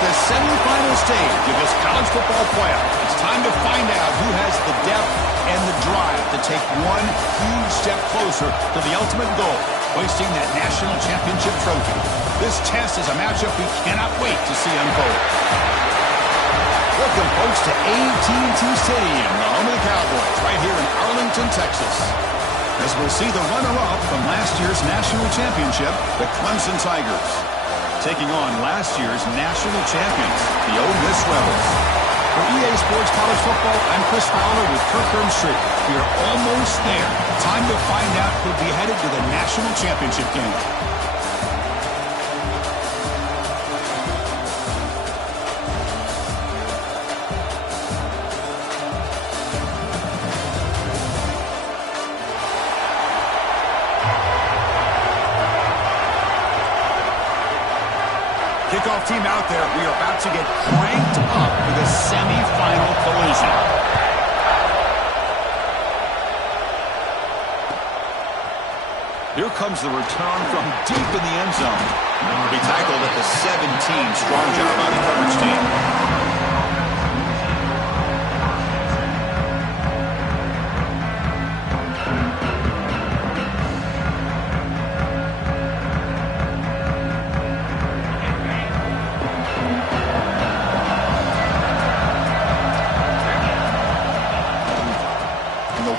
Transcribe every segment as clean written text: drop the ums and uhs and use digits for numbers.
The semifinal stage of this college football playoff. It's time to find out who has the depth and the drive to take one huge step closer to the ultimate goal, hoisting that national championship trophy. This test is a matchup we cannot wait to see unfold. Welcome, folks, to AT&T Stadium, the home of the Cowboys, right here in Arlington, Texas. As we'll see the runner-up from last year's national championship, the Clemson Tigers, taking on last year's national champions, the Ole Miss Rebels. For EA Sports College Football, I'm Chris Fowler with Kirk Street. We are almost there. Time to find out who'll be headed to the national championship game. Kickoff team out there. We are about to get cranked up for the semifinal collision. Here comes the return from deep in the end zone. Will be tackled at the 17. Strong job by the coverage team.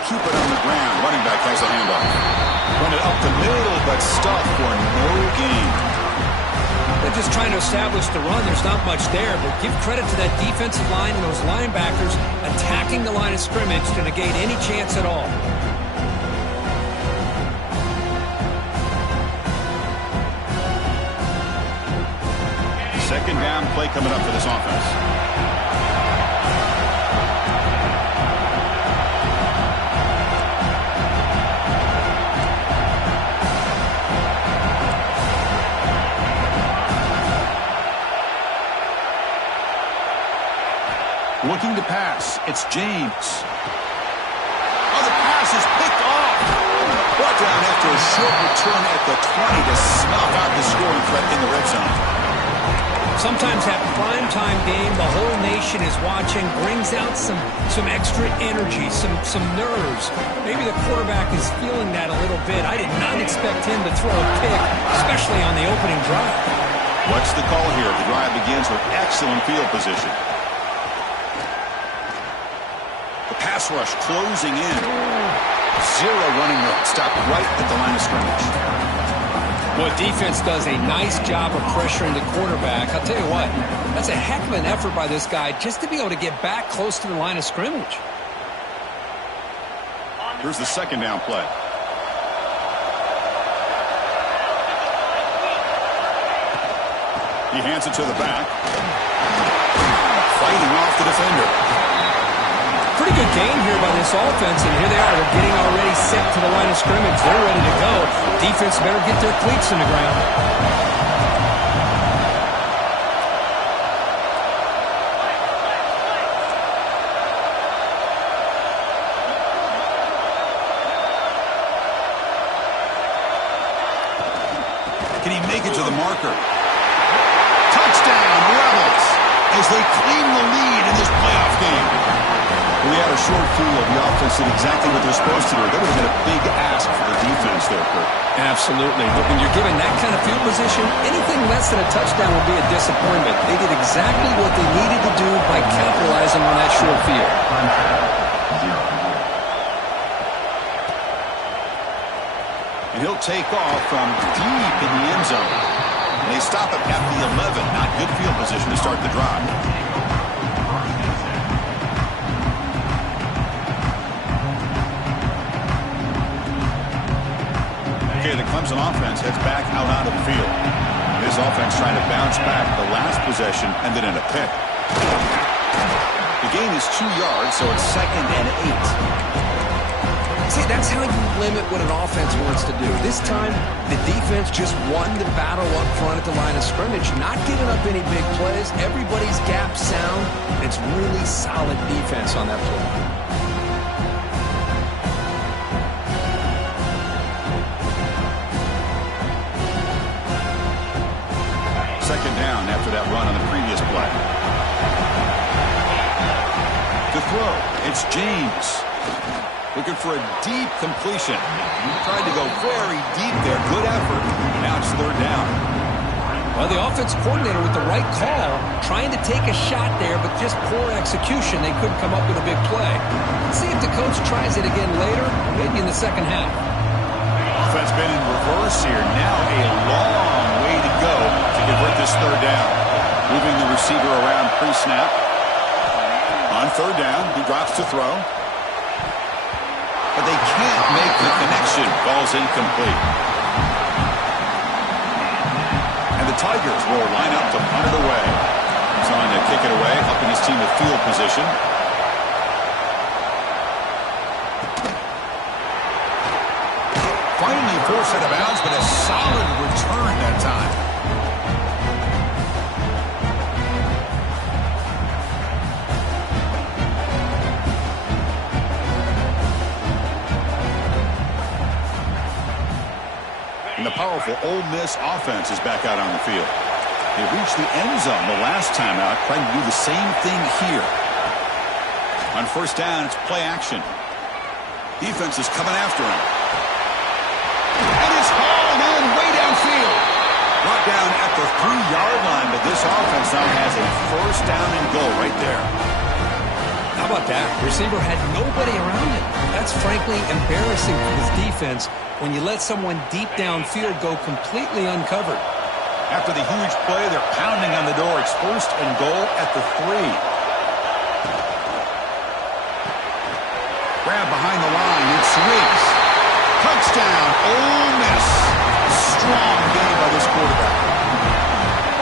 Keep it on the ground. Running back has the handoff. Run it up the middle, but stuffed for no gain. They're just trying to establish the run. There's not much there, but give credit to that defensive line and those linebackers attacking the line of scrimmage to negate any chance at all. Second down play coming up for this offense. Looking to pass. It's James. Oh, the pass is picked off. Brought down after a short return at the 20 to snuff out the scoring threat in the red zone. Sometimes that primetime game, the whole nation is watching, brings out some extra energy, some nerves. Maybe the quarterback is feeling that a little bit. I did not expect him to throw a pick, especially on the opening drive. What's the call here? The drive begins with excellent field position. Pass rush closing in. Zero running room. Stopped right at the line of scrimmage. Well, defense does a nice job of pressuring the quarterback. I'll tell you what, that's a heck of an effort by this guy just to be able to get back close to the line of scrimmage. Here's the second down play. He hands it to the back. Fighting off the defender. Pretty good game here by this offense, and here they are. They're getting already set to the line of scrimmage. They're ready to go. Defense better get their cleats in the ground. Can he make it to the marker? Touchdown, Rebels, as they claim the lead in this playoff game. We had a short field. The offense did exactly what they're supposed to do. That would have been a big ask for the defense there, Kurt. Absolutely. But when you're given that kind of field position, anything less than a touchdown will be a disappointment. They did exactly what they needed to do by capitalizing on that short field. And he'll take off from deep in the end zone. They stop it at the 11. Not good field position to start the drive. Okay, the Clemson offense heads back out onto the field. This offense trying to bounce back the last possession, ended in a pick. He gain is 2 yards, so it's 2nd and 8. See, that's how you limit what an offense wants to do. This time, the defense just won the battle up front at the line of scrimmage, not giving up any big plays. Everybody's gap sound. It's really solid defense on that play. Second down after that run on the previous play. To throw, it's James. Looking for a deep completion. Tried to go very deep there. Good effort. Now it's 3rd down. Well, the offense coordinator with the right call, trying to take a shot there, but just poor execution. They couldn't come up with a big play. Let's see if the coach tries it again later, maybe in the second half. Offense been in reverse here. Now a long way to go to convert this 3rd down. Moving the receiver around pre-snap. On 3rd down, he drops to throw. But they can't make the connection. Ball's incomplete. And the Tigers will line up to punt it away. He's on to kick it away, helping his team with field position. Finally forced out of bounds, but a solid return that time. And the powerful Ole Miss offense is back out on the field. They reached the end zone the last time out, trying to do the same thing here. On 1st down, it's play action. Defense is coming after him. And it's hauled in way downfield. Brought down at the 3-yard line, but this offense now has a 1st down and goal right there. How about that? Receiver had nobody around him. That's frankly embarrassing for his defense when you let someone deep downfield go completely uncovered. After the huge play, they're pounding on the door. It's 1st and goal at the 3. Grab behind the line. It swings. Touchdown, Ole Miss. Strong game by this quarterback.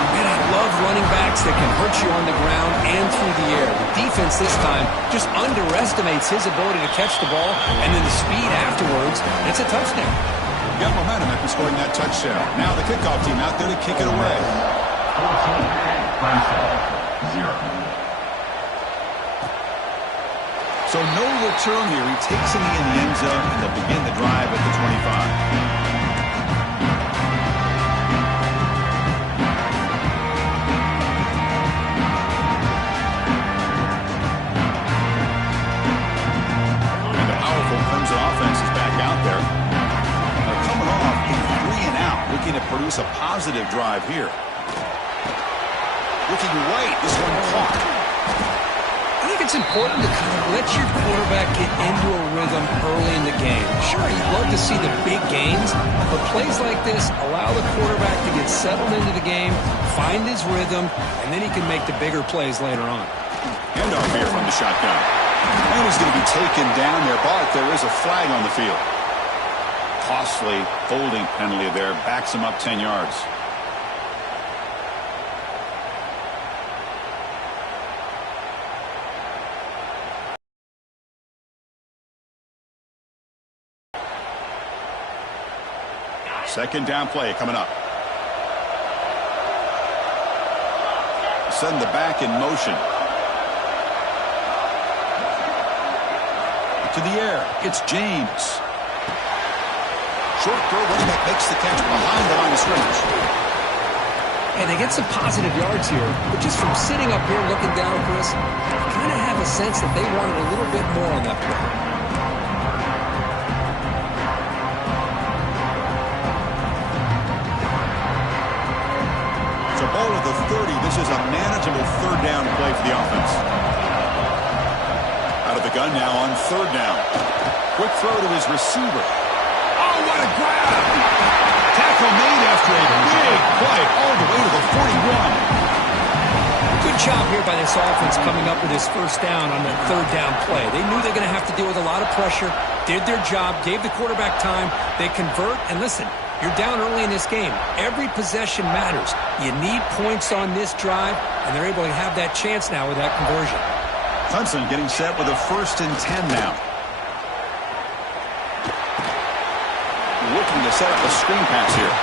Man, I love running backs that can hurt you on the ground and through the air. The defense this time just underestimates his ability to catch the ball, and then the speed afterwards. It's a touchdown. Got momentum after scoring that touchdown. Now the kickoff team out there to kick it away. 0. So no return here. He takes it in the end zone, and they'll begin the drive at the 25. To produce a positive drive here. Looking right, this one caught. I think it's important to kind of let your quarterback get into a rhythm early in the game. Sure, you'd love to see the big gains, but plays like this allow the quarterback to get settled into the game, find his rhythm, and then he can make the bigger plays later on. Handoff here from the shotgun. And he's going to be taken down there, but there is a flag on the field. Costly holding penalty there. Backs him up 10 yards. Second down play coming up. Send the back in motion. To the air. It's James. Short throw, running back makes the catch behind the line of scrimmage. And they get some positive yards here, but just from sitting up here looking down, Chris, I kind of have a sense that they wanted a little bit more on that play. So ball at the 30. This is a manageable 3rd down play for the offense. Out of the gun now on 3rd down. Quick throw to his receiver. Oh, what a grab! Tackle made after a big play all the way to the 41. Good job here by this offense coming up with his 1st down on that 3rd down play. They knew they were going to have to deal with a lot of pressure, did their job, gave the quarterback time. They convert, and listen, you're down early in this game. Every possession matters. You need points on this drive, and they're able to have that chance now with that conversion. Clemson getting set with a 1st and 10 now. Looking to set up a screen pass here.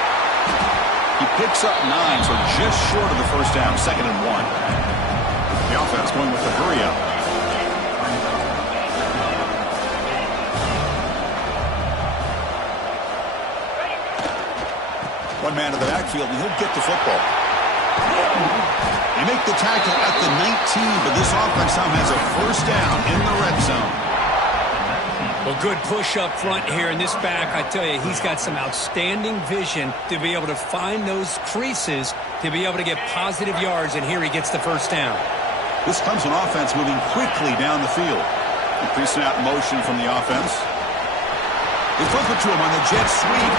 He picks up 9, so just short of the first down, 2nd and 1. The offense going with the hurry up. One man to the backfield, and he'll get the football. They make the tackle at the 19, but this offense now has a 1st down in the red zone. Well, good push up front here in this back. I tell you, he's got some outstanding vision to be able to find those creases to be able to get positive yards, and here he gets the 1st down. This Clemson offense moving quickly down the field. Increasing out motion from the offense. They flip it to him on the jet sweep.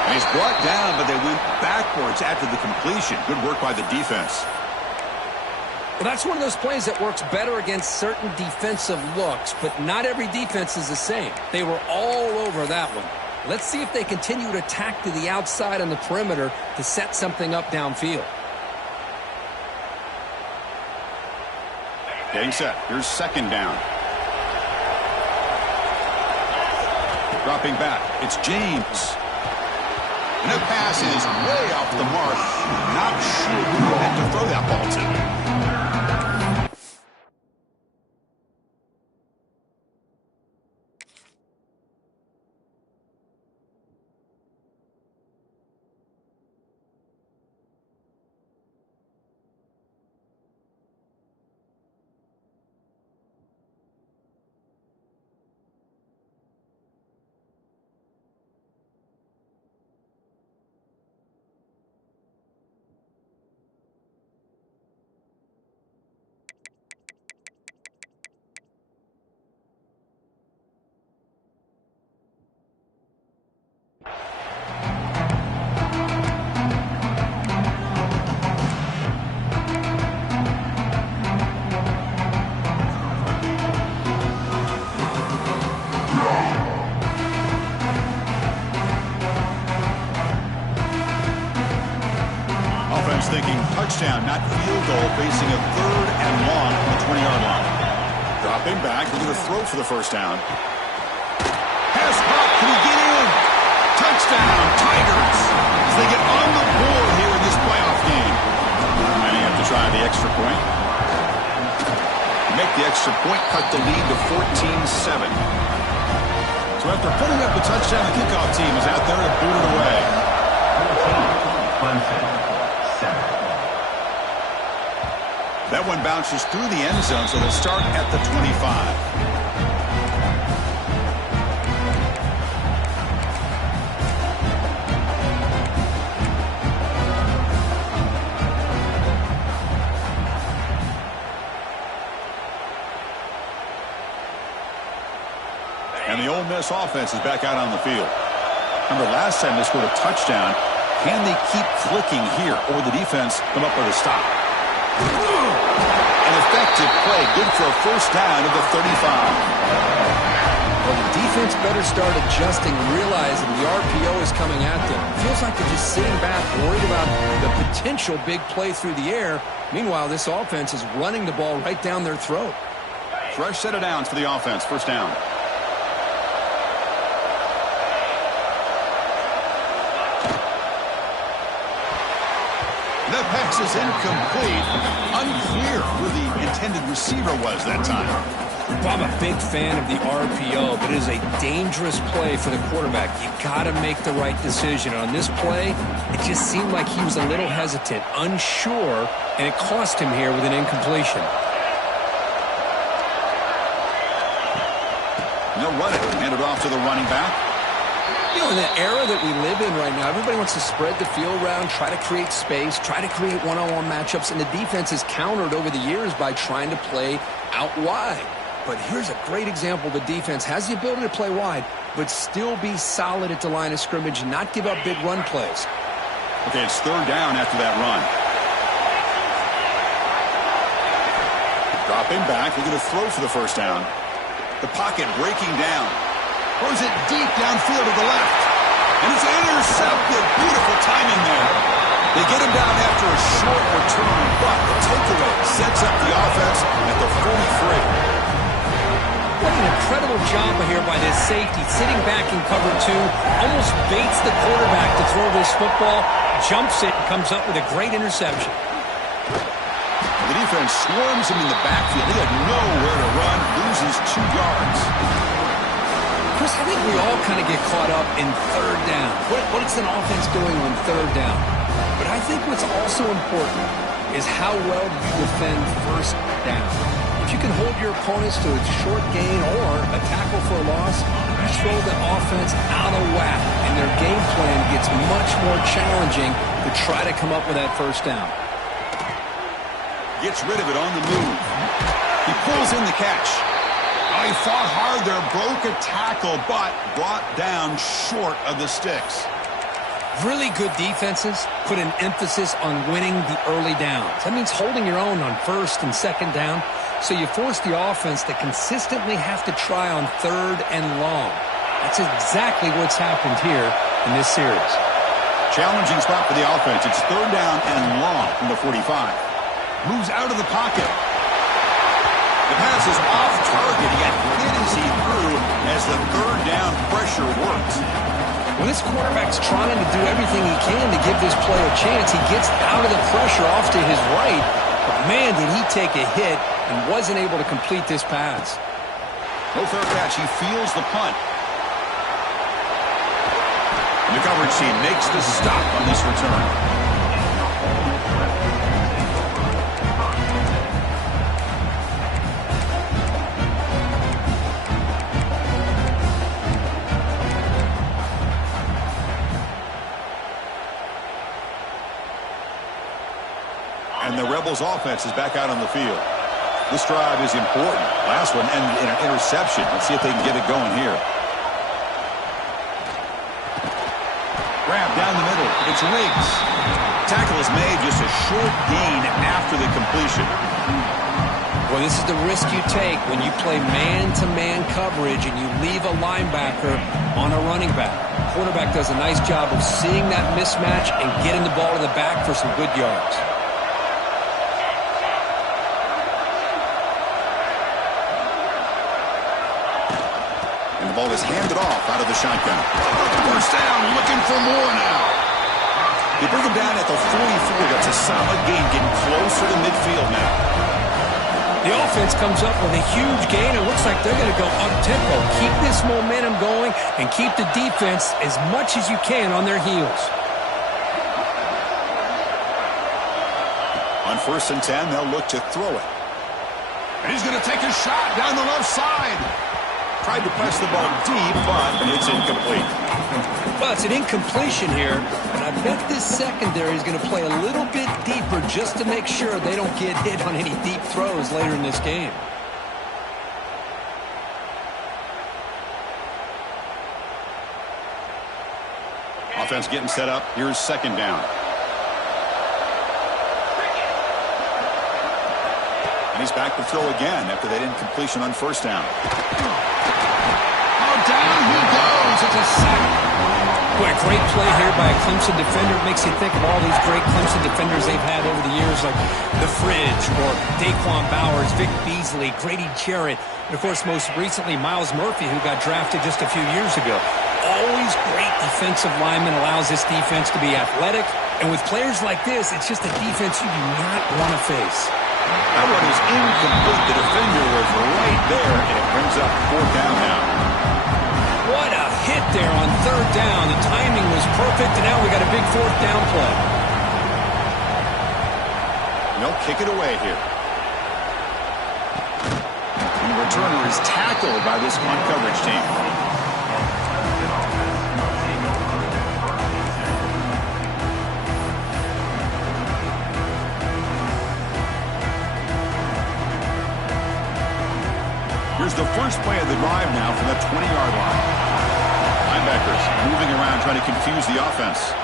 And he's brought down, but they went backwards after the completion. Good work by the defense. Well, that's one of those plays that works better against certain defensive looks, but not every defense is the same. They were all over that one. Let's see if they continue to attack to the outside on the perimeter to set something up downfield. Getting set. Here's 2nd down. Dropping back. It's James. And that pass is way off the mark. Not sure who had to throw that ball to. Thinking touchdown, not field goal, facing a 3rd and long from the 20-yard line. Dropping back, we're going to throw for the 1st down. Pass caught, can he get in? Touchdown, Tigers, as they get on the board here in this playoff game. And you have to try the extra point. Make the extra point, cut the lead to 14-7. So after putting up a touchdown, the kickoff team is out there to boot it away. That one bounces through the end zone, so they'll start at the 25. And the Ole Miss offense is back out on the field. Remember, last time they scored a touchdown. Can they keep clicking here, or will the defense come up with a stop? An effective play, good for a 1st down of the 35. Well, the defense better start adjusting, realizing the RPO is coming at them. Feels like they're just sitting back, worried about the potential big play through the air. Meanwhile, this offense is running the ball right down their throat. Fresh set of downs for the offense, 1st down. That pass is incomplete. Unclear where the intended receiver was that time. Well, I'm a big fan of the RPO, but it is a dangerous play for the quarterback. You got to make the right decision. On this play, it just seemed like he was a little hesitant, unsure, and it cost him here with an incompletion. And they'll run it. Hand it off to the running back. You know, in the era that we live in right now, everybody wants to spread the field around, try to create space, try to create one-on-one matchups, and the defense is countered over the years by trying to play out wide. But here's a great example. The defense has the ability to play wide, but still be solid at the line of scrimmage and not give up big run plays. Okay, it's 3rd down after that run. Dropping back, we're going to throw for the 1st down. The pocket breaking down. Throws it deep downfield to the left. And it's intercepted. Beautiful timing there. They get him down after a short return, but the takeaway sets up the offense at the 43. What an incredible job here by this safety, sitting back in cover two, almost baits the quarterback to throw this football, jumps it, and comes up with a great interception. The defense swarms him in the backfield. He had nowhere to run, loses 2 yards. Chris, I think we all kind of get caught up in third down. What is an offense doing on third down? But I think what's also important is how well you defend first down. If you can hold your opponents to a short gain or a tackle for a loss, you throw the offense out of whack, and their game plan gets much more challenging to try to come up with that first down. Gets rid of it on the move. He pulls in the catch. Oh, he fought hard there, broke a tackle, but brought down short of the sticks. Really good defenses put an emphasis on winning the early downs. That means holding your own on first and second down, so you force the offense to consistently have to try on third and long. That's exactly what's happened here in this series. Challenging spot for the offense. It's third down and long from the 45. Moves out of the pocket. The pass is off target. He got hit as he threw as the third down pressure works. When this quarterback's trying to do everything he can to give this play a chance, he gets out of the pressure off to his right. But man, did he take a hit and wasn't able to complete this pass. No fair catch. He feels the punt. And the coverage team makes the stop on this return. And the Rebels offense is back out on the field. This drive is important. Last one ended in an interception. Let's see if they can get it going here. Grab down the middle. It's Riggs. Tackle is made, just a short gain after the completion. Well, this is the risk you take when you play man-to-man coverage and you leave a linebacker on a running back. Quarterback does a nice job of seeing that mismatch and getting the ball to the back for some good yards. The ball is handed off out of the shotgun. First down, looking for more now. They bring him down at the 44. That's a solid gain, getting closer to midfield now. The offense comes up with a huge gain. It looks like they're going to go up-tempo. Keep this momentum going and keep the defense as much as you can on their heels. On 1st and 10, they'll look to throw it. And he's going to take a shot down the left side. Tried to press the ball deep, but it's incomplete. Well, it's an incompletion here, but I bet this secondary is going to play a little bit deeper just to make sure they don't get hit on any deep throws later in this game. Offense getting set up. Here's second down. And he's back to throw again after that incompletion on 1st down. Down he goes. It's a sack. Boy, a great play here by a Clemson defender. It makes you think of all these great Clemson defenders they've had over the years, like The Fridge or Daquan Bowers, Vic Beasley, Grady Jarrett, and, of course, most recently, Miles Murphy, who got drafted just a few years ago. Always great defensive lineman, allows this defense to be athletic. And with players like this, it's just a defense you do not want to face. That one is incomplete. The defender was right there, and it brings up 4th down now. What a hit there on 3rd down. The timing was perfect, and now we got a big 4th down play. And they'll kick it away here. And the returner is tackled by this punt coverage team. Here's the first play of the drive now from the 20-yard line. Linebackers moving around, trying to confuse the offense.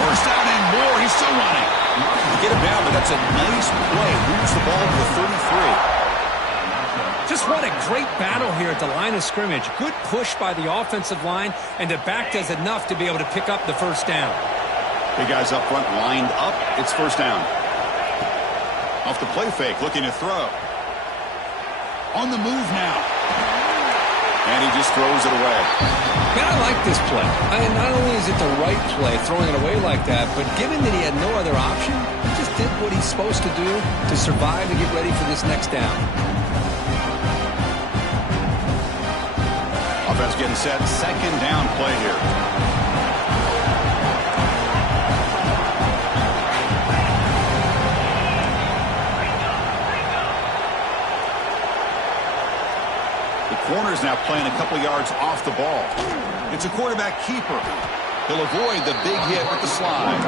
First down and more. He's still running. Get him down, but that's a nice play. Moves the ball to the 33. Just what a great battle here at the line of scrimmage. Good push by the offensive line, and the back does enough to be able to pick up the first down. Big guys up front lined up. It's first down. Off the play fake, looking to throw. On the move now. And he just throws it away. Man, I like this play. Not only is it the right play, throwing it away like that, but given that he had no other option, he just did what he's supposed to do to survive and get ready for this next down. Offense getting set. Second down play here. Corner's now playing a couple yards off the ball. It's a quarterback keeper. He'll avoid the big hit with the slide.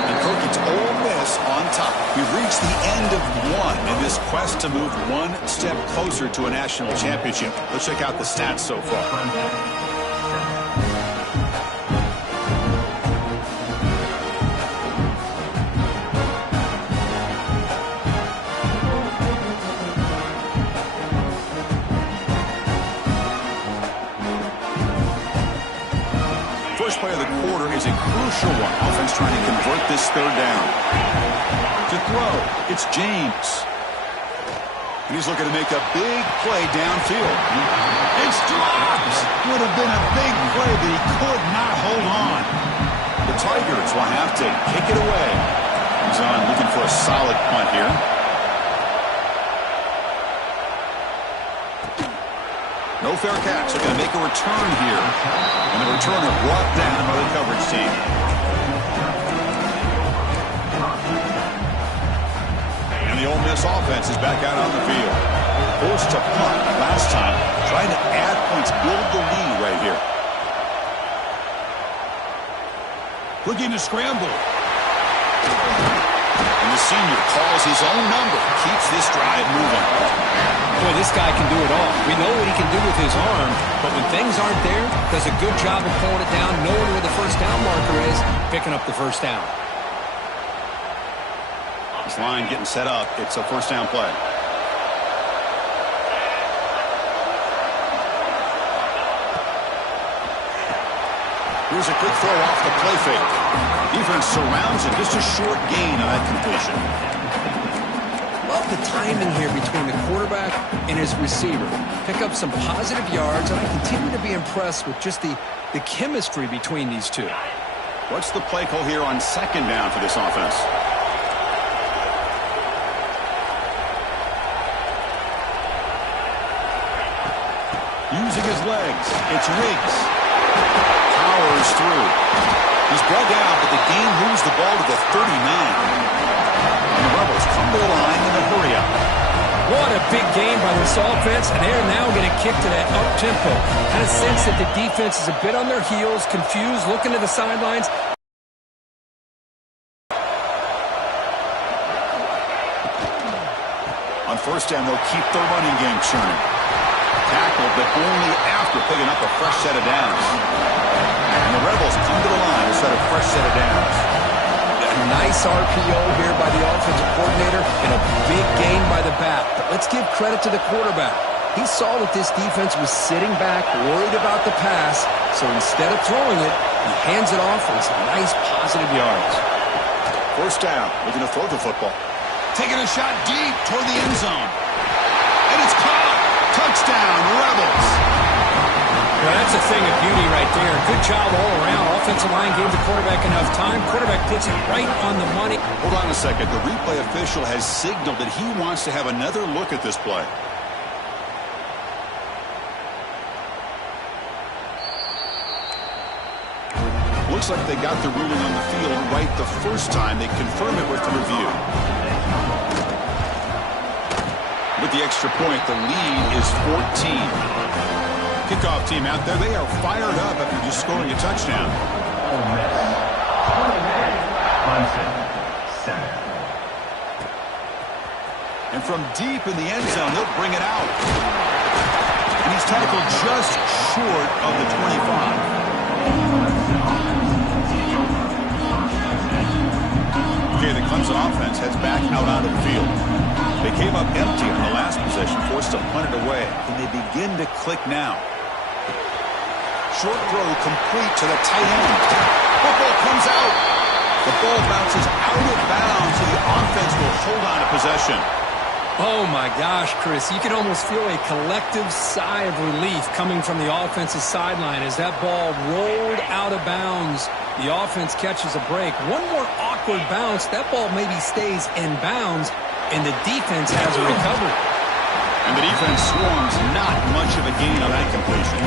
And Cook, it's Ole Miss on top. We've reached the end of one in this quest to move one step closer to a national championship. Let's check out the stats so far. First play of the quarter is a crucial one. Offense trying to convert this third down. To throw, it's James. He's looking to make a big play downfield. It's dropped. Would have been a big play, but he could not hold on. The Tigers will have to kick it away. He's on looking for a solid punt here. No fair catch. They're going to make a return here. And the returner brought down by the coverage team. And the Ole Miss offense is back out on the field. Forced to punt last time. Trying to add points, build the lead right here. Looking to scramble. And the senior calls his own number. Keeps this drive moving. Boy, this guy can do it all. We know what he can do with his arm, but when things aren't there, does a good job of pulling it down, knowing where the first down marker is, picking up the first down. This line getting set up. It's a first down play. Here's a quick throw off the play fake. Defense surrounds it. Just a short gain on that completion. Love the timing here between the quarterback and his receiver. Pick up some positive yards, and I continue to be impressed with just the chemistry between these two. What's the play call here on second down for this offense? Using his legs, it's Riggs. Powers through. He's brought down, but the game moves the ball to the 39. And the Rebels come to the line in a hurry-up. What a big game by this offense, and they're now going to kick to that up-tempo. Kind of sense that the defense is a bit on their heels, confused, looking to the sidelines. On first down, they'll keep their running game churning. Tackled, but only after picking up a fresh set of downs. And the Rebels come to the line to set a fresh set of downs. A nice RPO here by the offensive coordinator and a big gain by the back. But let's give credit to the quarterback. He saw that this defense was sitting back, worried about the pass, so instead of throwing it, he hands it off with some nice positive yards. First down, looking to throw the football. Taking a shot deep toward the end zone. And it's caught. Touchdown, Rebels. Well, that's a thing of beauty right there. Good job all around. Offensive line gave the quarterback enough time. Quarterback puts it right on the money. Hold on a second. The replay official has signaled that he wants to have another look at this play. Looks like they got the ruling on the field right the first time. They confirm it with the review. With the extra point, the lead is 14. Kickoff team out there, they are fired up after just scoring a touchdown. And from deep in the end zone, they'll bring it out. And he's tackled just short of the 25. Okay, the Clemson offense heads back out onto the field. They came up empty on the last possession, forced to punt it away. Can they begin to click now? Short throw complete to the tight end. Football comes out. The ball bounces out of bounds, and the offense will hold on to possession. Oh, my gosh, Chris. You can almost feel a collective sigh of relief coming from the offensive sideline as that ball rolled out of bounds. The offense catches a break. One more awkward bounce. That ball maybe stays in bounds, and the defense has a recovery. And the defense swarms not much of a gain on that completion.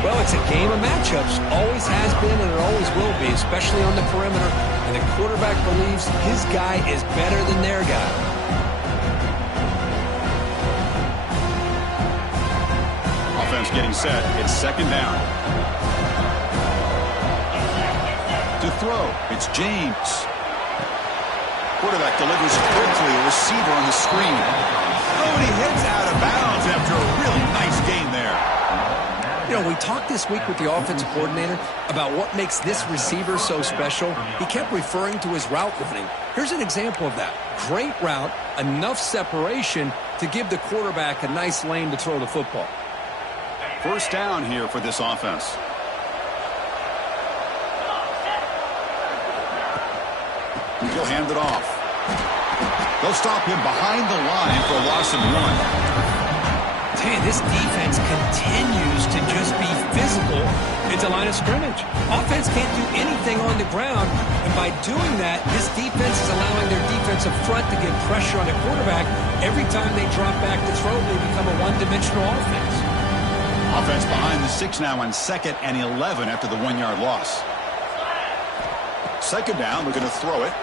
Well, it's a game of matchups. Always has been and it always will be, especially on the perimeter. And the quarterback believes his guy is better than their guy. Offense getting set. It's second down. To throw, it's James. Quarterback delivers quickly. A receiver on the screen. Oh, and he heads out of bounds after a really nice gain there. You know, we talked this week with the offensive coordinator about what makes this receiver so special. He kept referring to his route running. Here's an example of that. Great route, enough separation to give the quarterback a nice lane to throw the football. First down here for this offense. He'll hand it off. They'll stop him behind the line for a loss of 1. Hey, this defense continues to just be physical at the line of scrimmage. Offense can't do anything on the ground, and by doing that, this defense is allowing their defensive front to get pressure on the quarterback. Every time they drop back to throw, they become a one-dimensional offense. Offense behind the 6 now on 2nd and 11 after the 1-yard loss. Second down, they're going to throw it.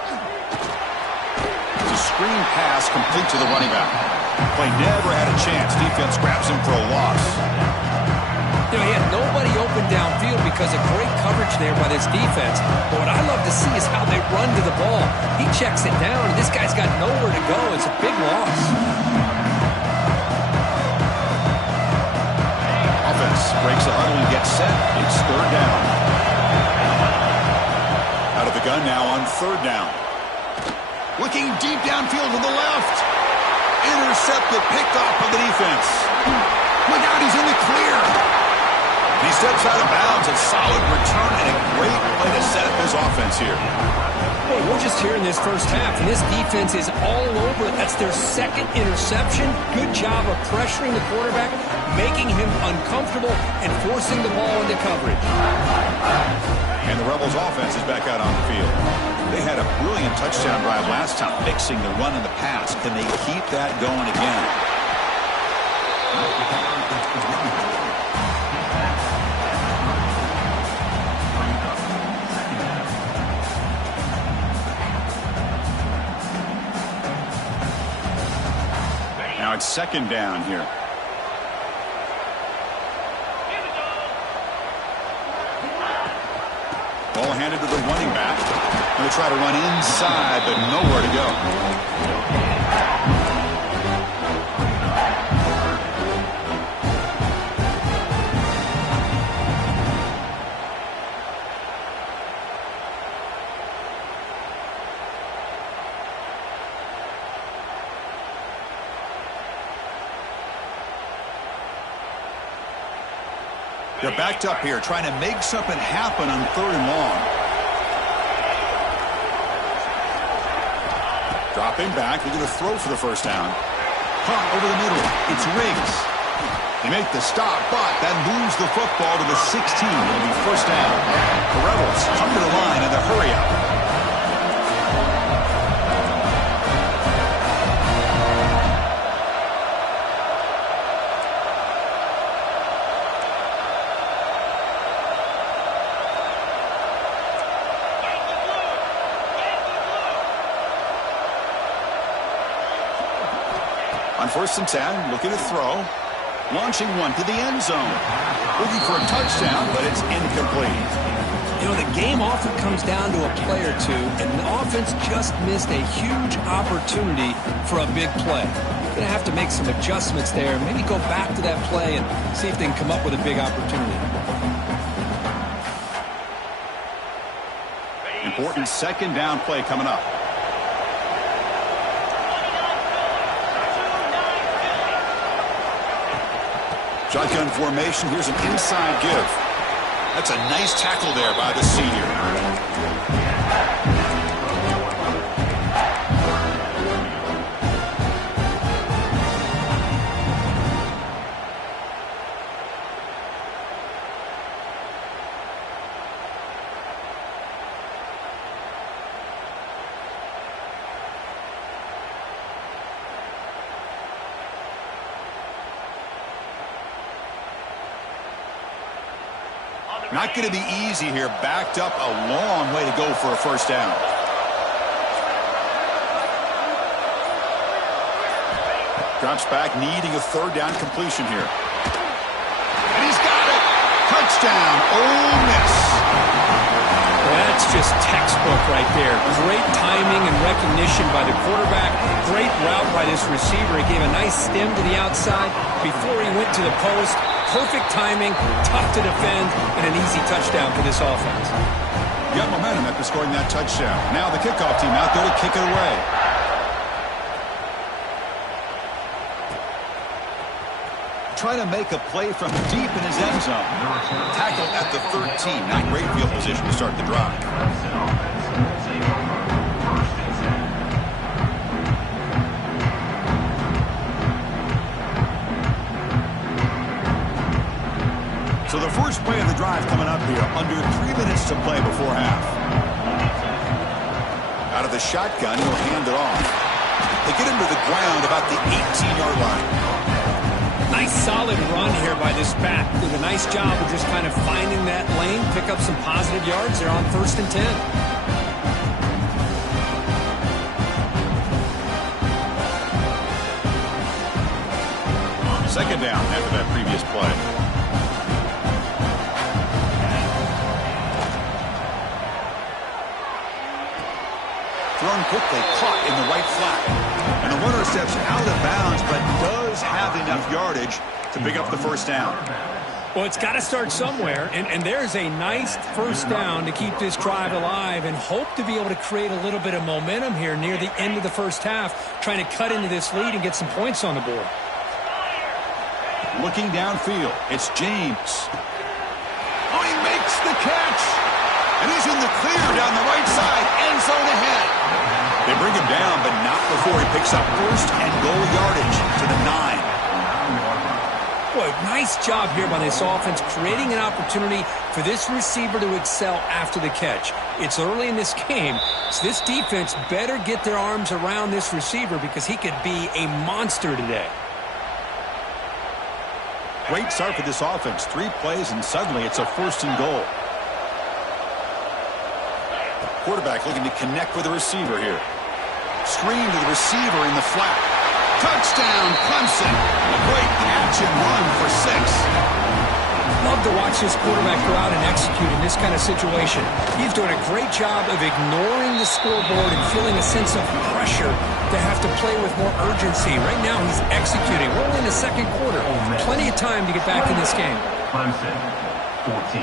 It's a screen pass complete to the running back. Play never had a chance. Defense grabs him for a loss. You know, he had nobody open downfield because of great coverage there by this defense. But what I love to see is how they run to the ball. He checks it down, and this guy's got nowhere to go. It's a big loss. Offense breaks a huddle and gets set. It's third down. Out of the gun now on third down. Looking deep downfield to the left. Intercepted, picked off by the defense. Look out, he's in the clear. He steps out of bounds. A solid return and a great way to set up his offense here. Well, we're just here in this first half, and this defense is all over it. That's their second interception. Good job of pressuring the quarterback, making him uncomfortable, and forcing the ball into coverage. And the Rebels offense is back out on the field. They had a brilliant touchdown drive last time, mixing the run and the pass. Can they keep that going again? Now it's second down here. Ball handed to the running back. Going to try to run inside, but nowhere to go. They're backed up here, trying to make something happen on third and long. Dropping back, they're going to throw for the first down. Punt over the middle. It's Riggs. They make the stop, but that moves the football to the 16. It'll be first down. The Rebels come to the line in the hurry up. On 1st and 10, looking to throw. Launching one to the end zone. Looking for a touchdown, but it's incomplete. You know, the game often comes down to a play or two, and the offense just missed a huge opportunity for a big play. Going to have to make some adjustments there. Maybe go back to that play and see if they can come up with a big opportunity. Important second down play coming up. Shotgun formation. Here's an inside give. That's a nice tackle there by the senior. Not going to be easy here. Backed up a long way to go for a first down. Drops back, needing a third down completion here. And he's got it. Touchdown, Ole Miss. Well, that's just textbook right there. Great timing and recognition by the quarterback. Great route by this receiver. He gave a nice stem to the outside before he went to the post. Perfect timing, tough to defend, and an easy touchdown for this offense. Got momentum after scoring that touchdown. Now the kickoff team out there to kick it away. Trying to make a play from deep in his end zone. Tackle at the 13. Not great field position to start the drive. So the first play of the drive coming up here, under 3 minutes to play before half. Out of the shotgun, he'll hand it off. They get him to the ground about the 18-yard line. Nice solid run here by this back. Did a nice job of just kind of finding that lane, pick up some positive yards. They're on 1st and 10. Second down after that previous play. Thrown quickly, caught in the right flat. And the runner steps out of bounds, but does have enough yardage to pick up the first down. Well, it's got to start somewhere, and there's a nice first down to keep this drive alive and hope to be able to create a little bit of momentum here near the end of the first half, trying to cut into this lead and get some points on the board. Looking downfield, it's James. Oh, he makes the catch. And he's in the clear down the right side, end zone ahead. They bring him down, but not before he picks up first and goal yardage to the 9. Boy, nice job here by this offense, creating an opportunity for this receiver to excel after the catch. It's early in this game, so this defense better get their arms around this receiver because he could be a monster today. Great start for this offense. 3 plays, and suddenly it's a 1st and goal. Quarterback looking to connect with the receiver here. Screen to the receiver in the flat. Touchdown, Clemson. A great catch and run for 6. Love to watch this quarterback go out and execute in this kind of situation. He's doing a great job of ignoring the scoreboard and feeling a sense of pressure to have to play with more urgency. Right now he's executing. We're only in the second quarter. Plenty of time to get back in this game. Clemson, 14.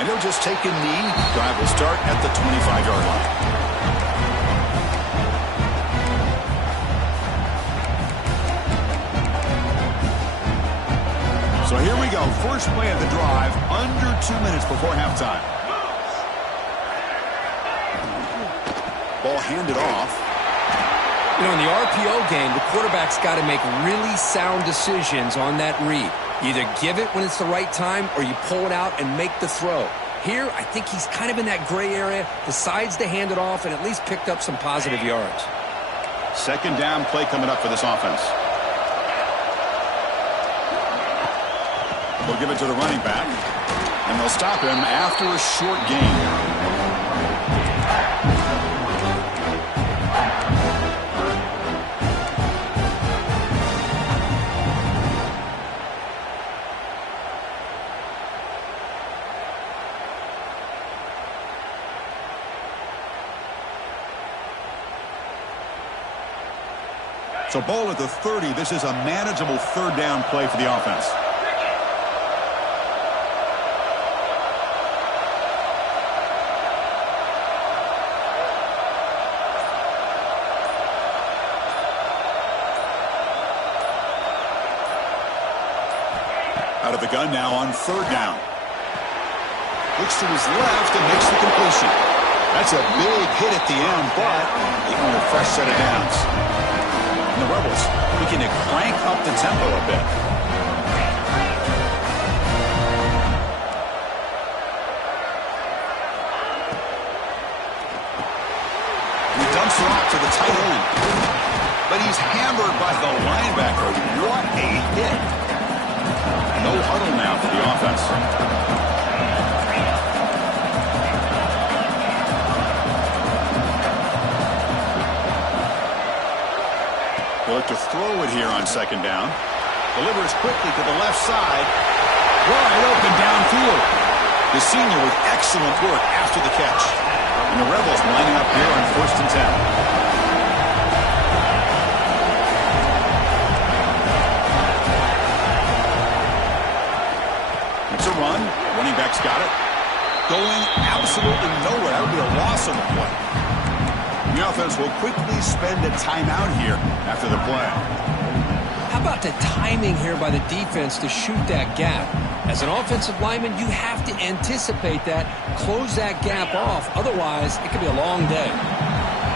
And he'll just take a knee. Drive will start at the 25-yard line. So here we go. First play of the drive, under 2 minutes before halftime. Ball handed off. You know, in the RPO game, the quarterback's got to make really sound decisions on that read. You either give it when it's the right time or you pull it out and make the throw. Here, I think he's kind of in that gray area, decides to hand it off and at least picked up some positive yards. Second down play coming up for this offense. They'll give it to the running back, and they'll stop him after a short gain. So ball at the 30. This is a manageable third down play for the offense. Out of the gun now on third down. Looks to his left and makes the completion. That's a big hit at the end, but they own a fresh set of downs. And the Rebels looking to crank up the tempo a bit. He dumps it off to the tight end. But he's hammered by the linebacker. What a hit. No huddle now for the offense. They look to throw it here on second down. Delivers quickly to the left side. Wide open downfield. The senior with excellent work after the catch. And the Rebels lining up here on 1st and 10. It's a run. Running back's got it. Going absolutely nowhere. That would be a loss on the play. The offense will quickly spend a timeout here after the play. How about the timing here by the defense to shoot that gap? As an offensive lineman, you have to anticipate that, close that gap off. Otherwise, it could be a long day.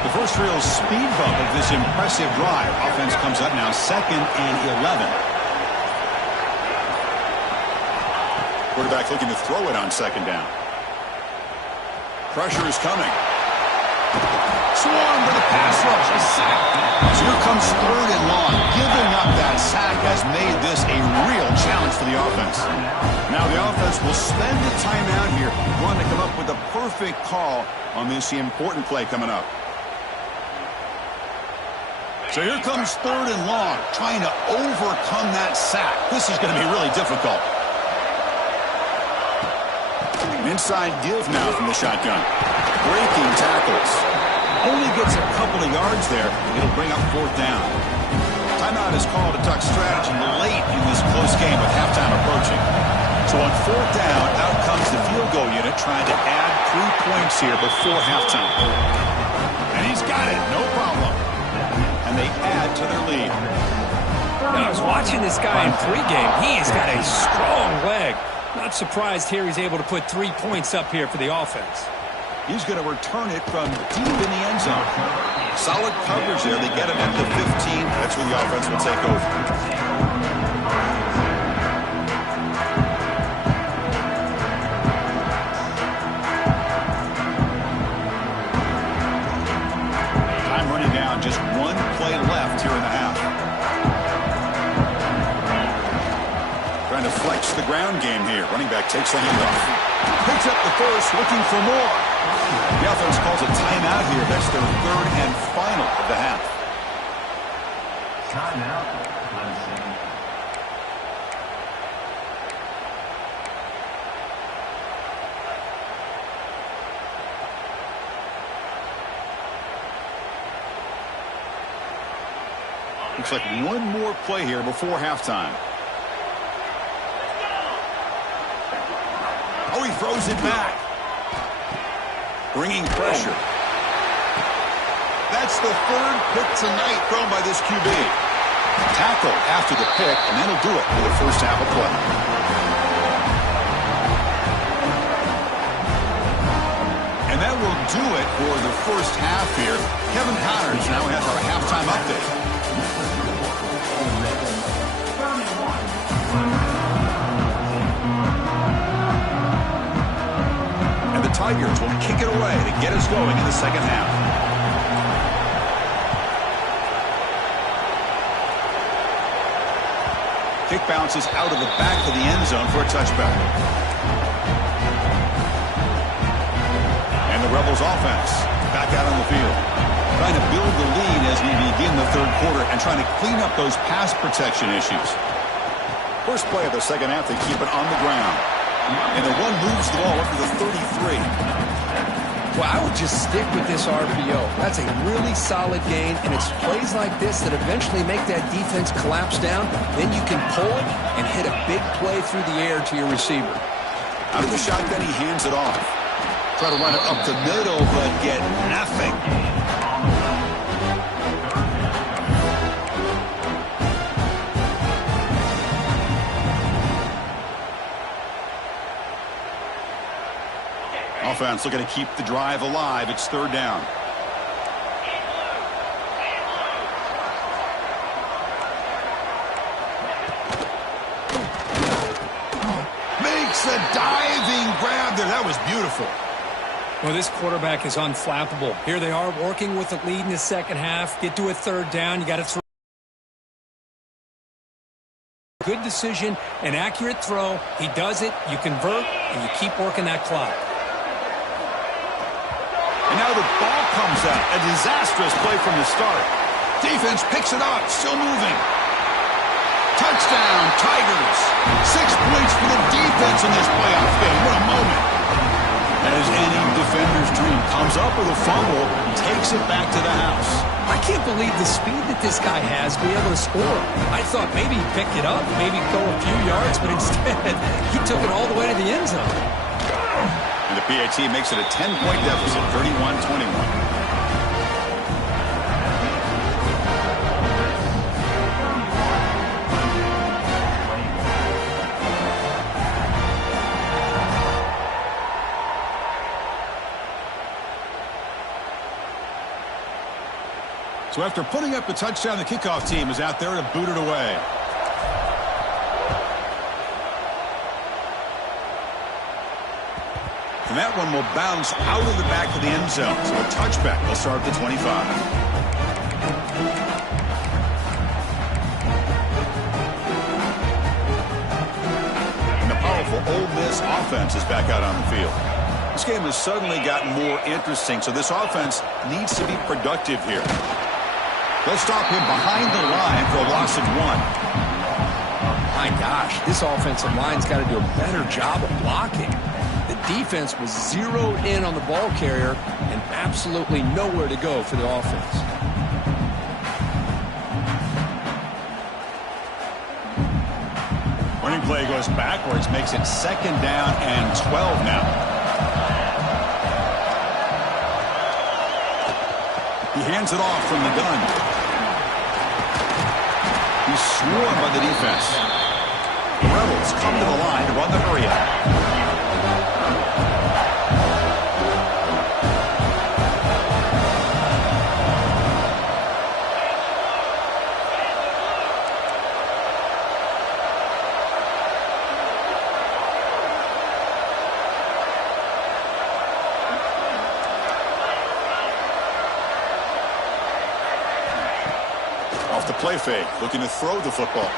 The first real speed bump of this impressive drive. Offense comes up now 2nd and 11. Quarterback looking to throw it on second down. Pressure is coming. Swarm with a pass rush. A sack. So here comes 3rd and long. Giving up that sack has made this a real challenge for the offense. Now the offense will spend the timeout here, wanting to come up with a perfect call on this important play coming up. So here comes 3rd and long, trying to overcome that sack. This is going to be really difficult. Inside give now from the shotgun. Breaking tackles. Only gets a couple of yards there. It'll bring up 4th down. Timeout is called to tuck strategy late in this close game with halftime approaching. So on 4th down, out comes the field goal unit trying to add 3 points here before halftime. And he's got it, no problem. And they add to their lead. Now, I was watching this guy in pregame. He has got a strong leg. Not surprised here he's able to put 3 points up here for the offense. He's going to return it from deep in the end zone. Solid coverage there. They get him at the 15. That's where the offense will take over. Time running down. Just 1 play left here in the half. Trying to flex the ground game here. Running back takes the handoff. Picks up the first, looking for more. The offense calls a timeout here. That's their 3rd and final of the half. Timeout. Looks like 1 more play here before halftime. Oh, he throws it back. Bringing pressure. That's the 3rd pick tonight thrown by this QB. Tackle after the pick, and that'll do it for the first half of play. And that will do it for the first half here. Kevin Connors now has our halftime update. Tigers will kick it away to get us going in the second half. Kick bounces out of the back of the end zone for a touchback. And the Rebels offense back out on the field. Trying to build the lead as we begin the 3rd quarter and trying to clean up those pass protection issues. First play of the second half, they keep it on the ground. And the one moves the ball up to the 33. Well, I would just stick with this RPO. That's a really solid gain, and it's plays like this that eventually make that defense collapse down. Then you can pull it and hit a big play through the air to your receiver. Out of the shotgun, he hands it off. Try to run it up the middle, but get nothing. offense looking to keep the drive alive. It's third down. Makes a diving grab there. That was beautiful. Well, this quarterback is unflappable. Here they are working with the lead in the second half. Get to a third down. You got to throw. Good decision, an accurate throw. He does it, you convert, and you keep working that clock. And now the ball comes out. A disastrous play from the start. Defense picks it up, still moving. Touchdown, Tigers. 6 points for the defense in this playoff game. What a moment. As any defender's dream, comes up with a fumble, takes it back to the house. I can't believe the speed that this guy has to be able to score. I thought maybe he'd pick it up, maybe go a few yards, but instead he took it all the way to the end zone. And the PAT makes it a 10-point deficit, 31-21. So after putting up a touchdown, the kickoff team is out there to boot it away. And that one will bounce out of the back of the end zone. So a touchback will start at the 25. And the powerful Ole Miss offense is back out on the field. This game has suddenly gotten more interesting, so this offense needs to be productive here. They'll stop him behind the line for a loss of 1. My gosh, this offensive line's got to do a better job of blocking. The defense was zeroed in on the ball carrier and absolutely nowhere to go for the offense. Running play goes backwards, makes it 2nd down and 12 now. He hands it off from the gun. He's swarmed by the defense. The Rebels come to the line to run the hurry up. Off the play fake, looking to throw the football.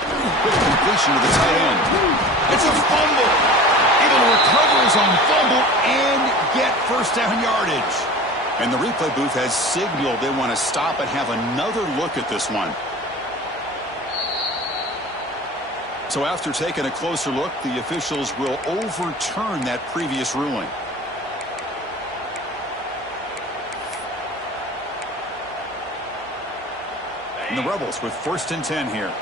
Quick completion to the tight end. It's a fumble. Able to recover his own fumble and get first down yardage. And the replay booth has signaled they want to stop and have another look at this one. So after taking a closer look, the officials will overturn that previous ruling. And the Rebels with 1st and 10 here.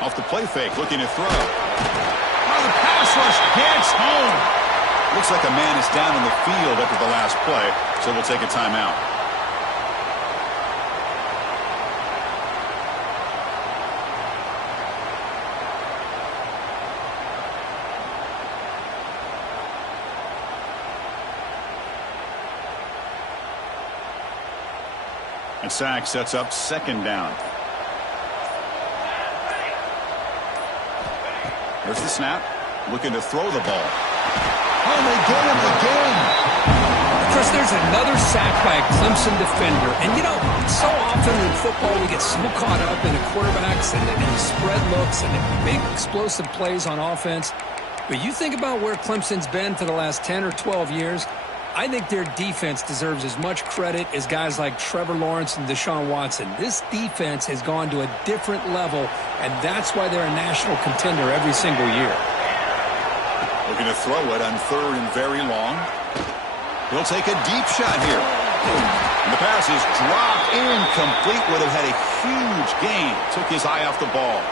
Off the play fake, looking to throw. Oh, the pass rush gets home. Looks like a man is down in the field after the last play, so we'll take a timeout. And sack sets up 2nd down. There's the snap. Looking to throw the ball. Oh, they get him again. Chris, there's another sack by a Clemson defender. And, you know, so often in football we get so caught up in the quarterbacks and the spread looks and the big explosive plays on offense. But you think about where Clemson's been for the last 10 or 12 years, I think their defense deserves as much credit as guys like Trevor Lawrence and Deshaun Watson. This defense has gone to a different level, and that's why they're a national contender every single year. Looking to throw it on 3rd and very long. He'll take a deep shot here. And the pass is dropped incomplete. Would have had a huge gain. Took his eye off the ball.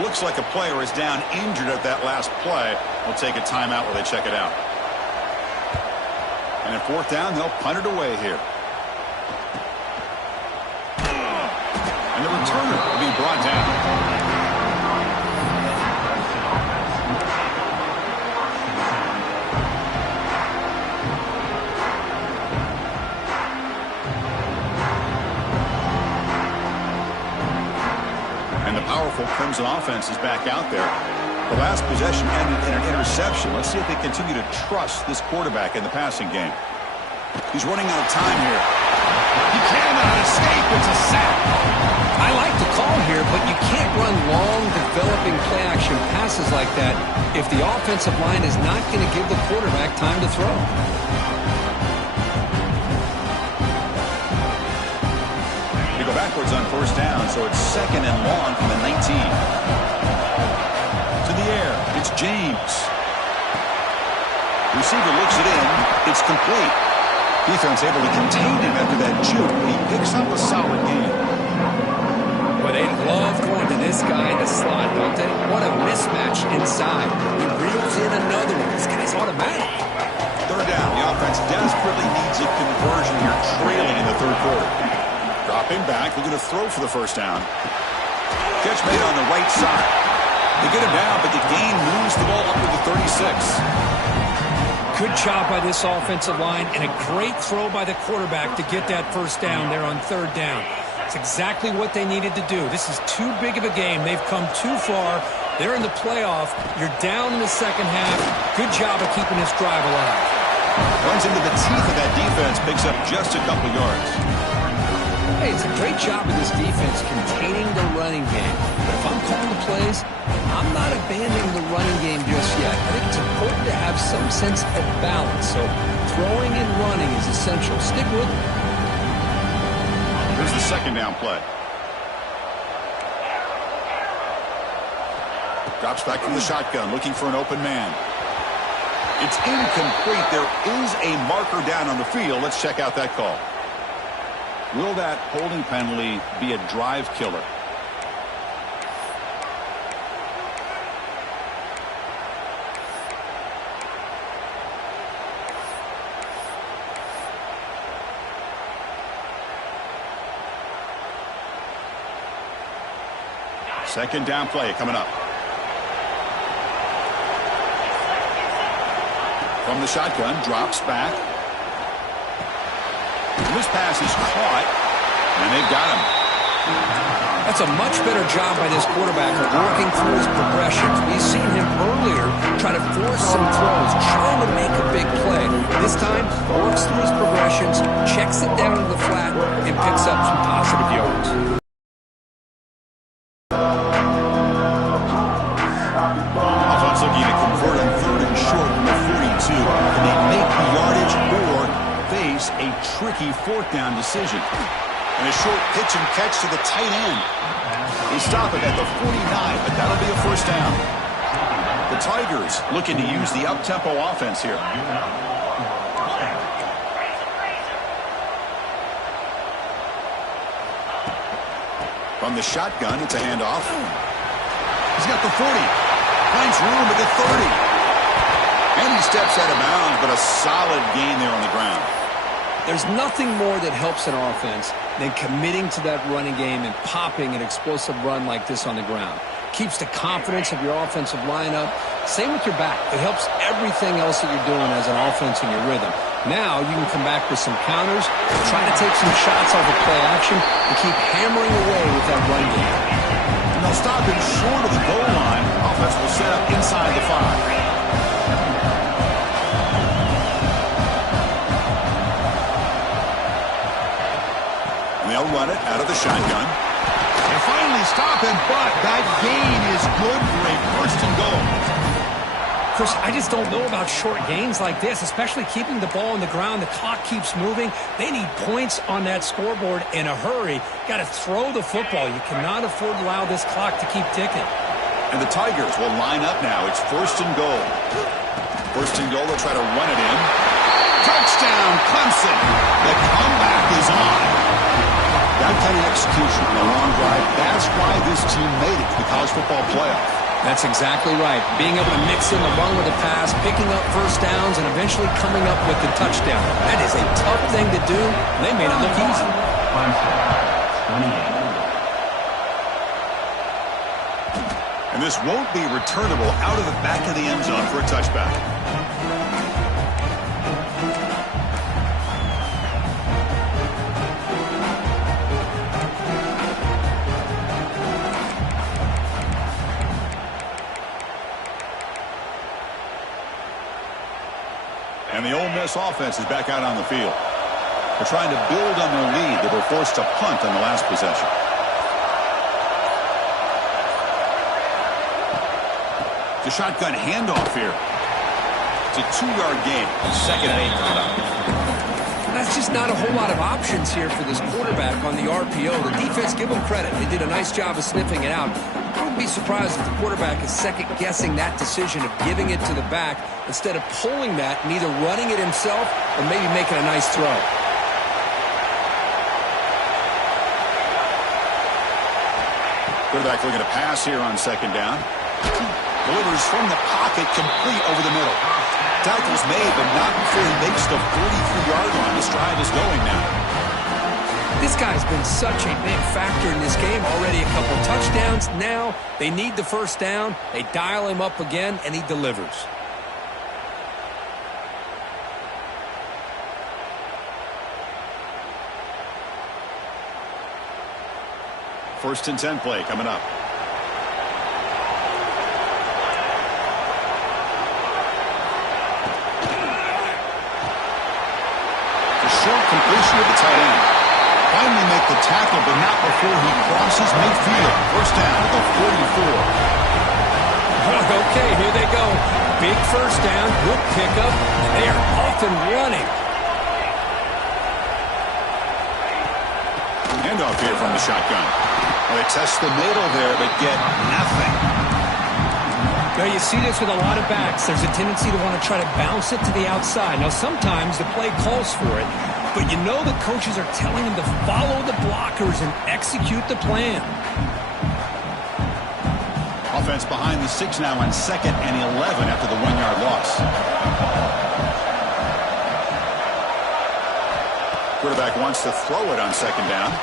Looks like a player is down injured at that last play. We'll take a timeout while they check it out. And at 4th down, they'll punt it away here. And the returner will be brought down. powerful Crimson offense is back out there. The last possession ended in an interception. Let's see if they continue to trust this quarterback in the passing game. He's running out of time here. He cannot escape. It's a sack. I like the call here, but you can't run long, developing play-action passes like that if the offensive line is not going to give the quarterback time to throw. They go backwards on first down, so it's 2nd and long from the 19. To the air, it's James. Receiver looks it in. It's complete. Defense able to contain him after that juke. He picks up a solid gain. Well, they love going to this guy in the slot, don't they? What a mismatch inside. He reels in another one. This guy's automatic. Third down. The offense desperately needs a conversion here, trailing in the third quarter. Dropping back, looking to throw for the first down. Catch made on the right side. They get him down, but the gain moves the ball up to the 36. Good job by this offensive line and a great throw by the quarterback to get that first down there on third down. It's exactly what they needed to do. This is too big of a game. They've come too far. They're in the playoff. You're down in the second half. Good job of keeping this drive alive. Runs into the teeth of that defense, picks up just a couple yards. Hey, it's a great job of this defense containing the running game. But if I'm calling the plays, I'm not abandoning the running game just yet. I think it's important to have some sense of balance. So throwing and running is essential. Stick with it. Here's the second down play. Drops back from the shotgun, looking for an open man. It's incomplete. There is a marker down on the field. Let's check out that call. Will that holding penalty be a drive killer? Second down play coming up. From the shotgun, drops back. This pass is caught, and they've got him. That's a much better job by this quarterback of working through his progressions. We've seen him earlier try to force some throws, trying to make a big play. This time, works through his progressions, checks it down to the flat, and picks up some positive yards. Offense looking to convert on third and short from the 42. Can they make the yardage or face a tricky fourth down decision? And a short pitch and catch to the tight end. They stop it at the 49, but that'll be a first down. The Tigers looking to use the up-tempo offense here. From the shotgun, it's a handoff. He's got the 40. Finds room at the 30. And he steps out of bounds, but a solid gain there on the ground. There's nothing more that helps an offense than committing to that running game and popping an explosive run like this on the ground. Keeps the confidence of your offensive lineup. Same with your back. It helps everything else that you're doing as an offense in your rhythm. Now you can come back with some counters, try to take some shots off of play action, and keep hammering away with that run game. And they'll stop him short of the goal line. Offense will set up inside the 5. They'll run it out of the shotgun. And finally stop him, but that gain is good for a first and goal. Chris, I just don't know about short gains like this, especially keeping the ball on the ground. The clock keeps moving. They need points on that scoreboard in a hurry. Got to throw the football. You cannot afford to allow this clock to keep ticking. And the Tigers will line up now. It's first and goal. First and goal, they'll try to run it in. Touchdown, Clemson. The comeback is on. That kind of execution on a long drive, that's why this team made it to the college football playoff. That's exactly right. Being able to mix in the run with the pass, picking up first downs, and eventually coming up with the touchdown. That is a tough thing to do. They made it look easy. 28. And this won't be returnable out of the back of the end zone for a touchback. Miss offense is back out on the field. They're trying to build on their lead. They were forced to punt on the last possession. The shotgun handoff here. It's a 2-yard gain. 2nd and 8 coming up. That's just not a whole lot of options here for this quarterback on the RPO. The defense, give them credit. They did a nice job of sniffing it out. I wouldn't be surprised if the quarterback is second-guessing that decision of giving it to the back instead of pulling that and either running it himself or maybe making a nice throw. Quarterback looking to pass here on 2nd down. Delivers from the pocket, complete over the middle. Tackle's made, but not before he makes the 33-yard line. This drive is going now. This guy's been such a big factor in this game. Already a couple touchdowns. Now they need the 1st down. They dial him up again, and he delivers. First and 10 play coming up. Short completion of the tight end. Finally make the tackle, but not before he crosses midfield. 1st down at the 44. Okay, here they go. Big 1st down, good pickup. They are off and running. Handoff here from the shotgun. Well, they test the middle there, but get nothing. Now, you see this with a lot of backs. There's a tendency to want to try to bounce it to the outside. Now, sometimes the play calls for it, but you know the coaches are telling them to follow the blockers and execute the plan. Offense behind the 6 now on 2nd and 11 after the 1-yard loss. Quarterback wants to throw it on 2nd down.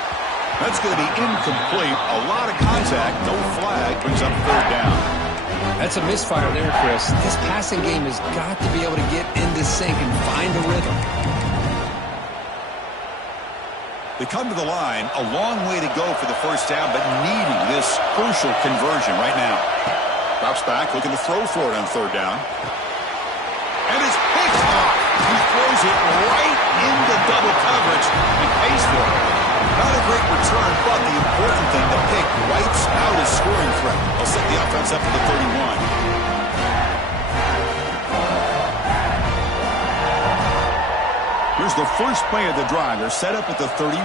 That's going to be incomplete. A lot of contact, no flag, brings up 3rd down. That's a misfire there, Chris. This passing game has got to be able to get into sync and find a rhythm. They come to the line, a long way to go for the 1st down, but needing this crucial conversion right now. Drops back, looking to throw for it on 3rd down. And it's picked off. He throws it right into double coverage and pays for it. Not a great return, but the important thing, the pick wipes out his scoring threat. He'll set the offense up to the 31. Here's the first play of the drive. They're set up at the 31.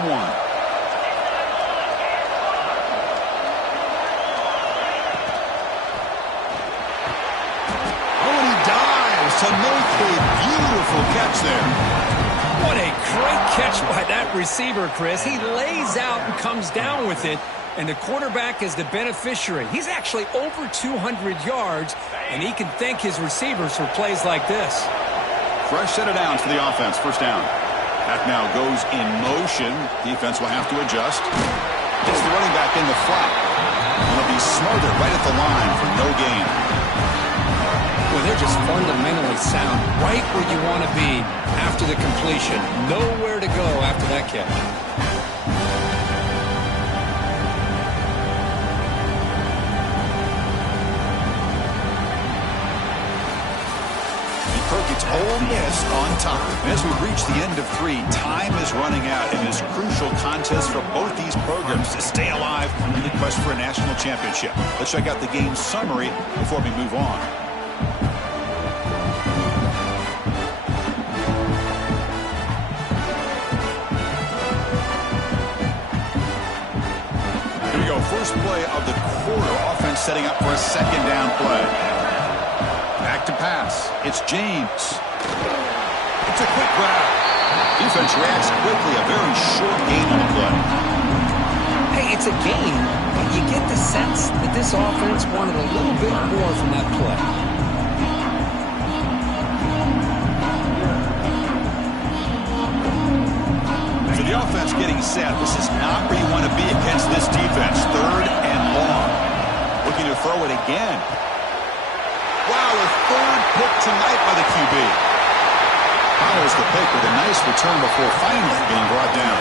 Oh, and he dives to make a beautiful catch there. What a great catch by that receiver, Chris. He lays out and comes down with it, and the quarterback is the beneficiary. He's actually over 200 yards, and he can thank his receivers for plays like this. Fresh set of downs for the offense. 1st down. Back now goes in motion. Defense will have to adjust. Gets the running back in the flat. And they'll be smothered right at the line for no gain. Well, they're just fundamentally sound, right where you want to be after the completion. Nowhere to go after that catch. It's Ole Miss on top. And as we reach the end of 3, time is running out in this crucial contest for both these programs to stay alive in the quest for a national championship. Let's check out the game summary before we move on. Here we go. First play of the quarter. Offense setting up for a 2nd down play. Back to pass. It's James. It's a quick grab. Defense reacts quickly. A very short gain on the play. Hey, it's a gain, but you get the sense that this offense wanted a little bit more from that play. So the offense getting set. This is not where you want to be against this defense. 3rd and long. Looking to throw it again. Wow, a 3rd pick tonight by the QB. Follows the pick with a nice return before finally being brought down.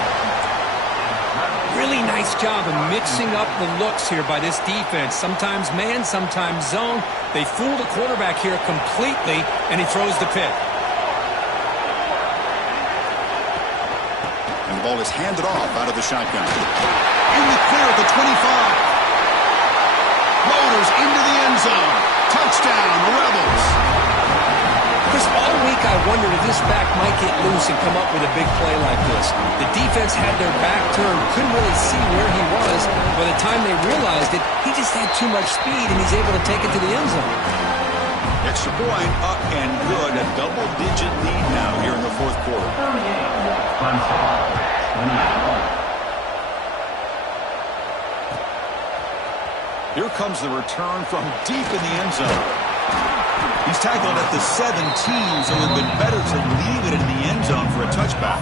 Really nice job of mixing up the looks here by this defense. Sometimes man, sometimes zone. They fool the quarterback here completely, and he throws the pick. ball is handed off out of the shotgun. In the clear at the 25. Loaders into the end zone. Touchdown, Rebels. Chris, all week I wondered if this back might get loose and come up with a big play like this. The defense had their back turned, couldn't really see where he was. By the time they realized it, he just had too much speed, and he's able to take it to the end zone. Extra point up and good. A double-digit lead now here in the fourth quarter. 38. Clemson. 28. Here comes the return from deep in the end zone. He's tackled at the 17, so it would have been better to leave it in the end zone for a touchback.